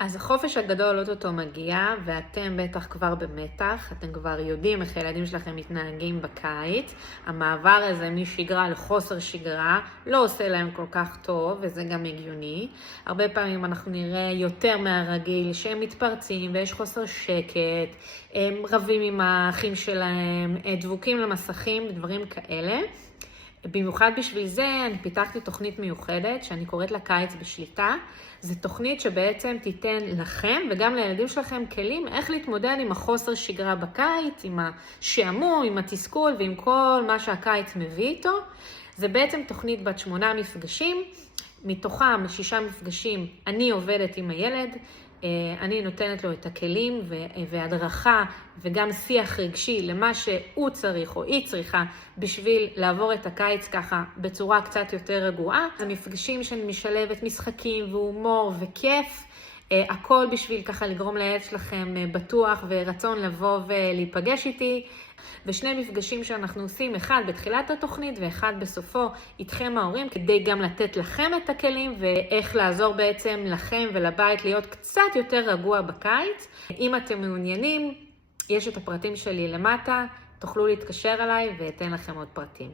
אז החופש הגדול אוטוטו מגיע, ואתם בטח כבר במתח, אתם כבר יודעים איך הילדים שלכם מתנהגים בקיץ. המעבר הזה משגרה לחוסר שגרה לא עושה להם כל כך טוב, וזה גם הגיוני. הרבה פעמים אנחנו נראה יותר מהרגיל שהם מתפרצים ויש חוסר שקט, הם רבים עם האחים שלהם, דבוקים למסכים, דברים כאלה. במיוחד בשביל זה אני פיתחתי תוכנית מיוחדת שאני קוראת לה קיץ בשליטה. זו תוכנית שבעצם תיתן לכם וגם לילדים שלכם כלים איך להתמודד עם החוסר שגרה בקיץ, עם השעמום, עם התסכול ועם כל מה שהקיץ מביא איתו. זה בעצם תוכנית בת 8 מפגשים, מתוכם 6 מפגשים אני עובדת עם הילד, אני נותנת לו את הכלים והדרכה וגם שיח רגשי למה שהוא צריך או היא צריכה בשביל לעבור את הקיץ ככה בצורה קצת יותר רגועה. זה מפגשים שאני משלבת משחקים והומור וכיף, הכל בשביל ככה לגרום לילד שלכם בטוח ורצון לבוא ולהיפגש איתי. ושני מפגשים שאנחנו עושים, אחד בתחילת התוכנית ואחד בסופו איתכם ההורים, כדי גם לתת לכם את הכלים ואיך לעזור בעצם לכם ולבית להיות קצת יותר רגוע בקיץ. אם אתם מעוניינים, יש את הפרטים שלי למטה, תוכלו להתקשר אליי ואתן לכם עוד פרטים.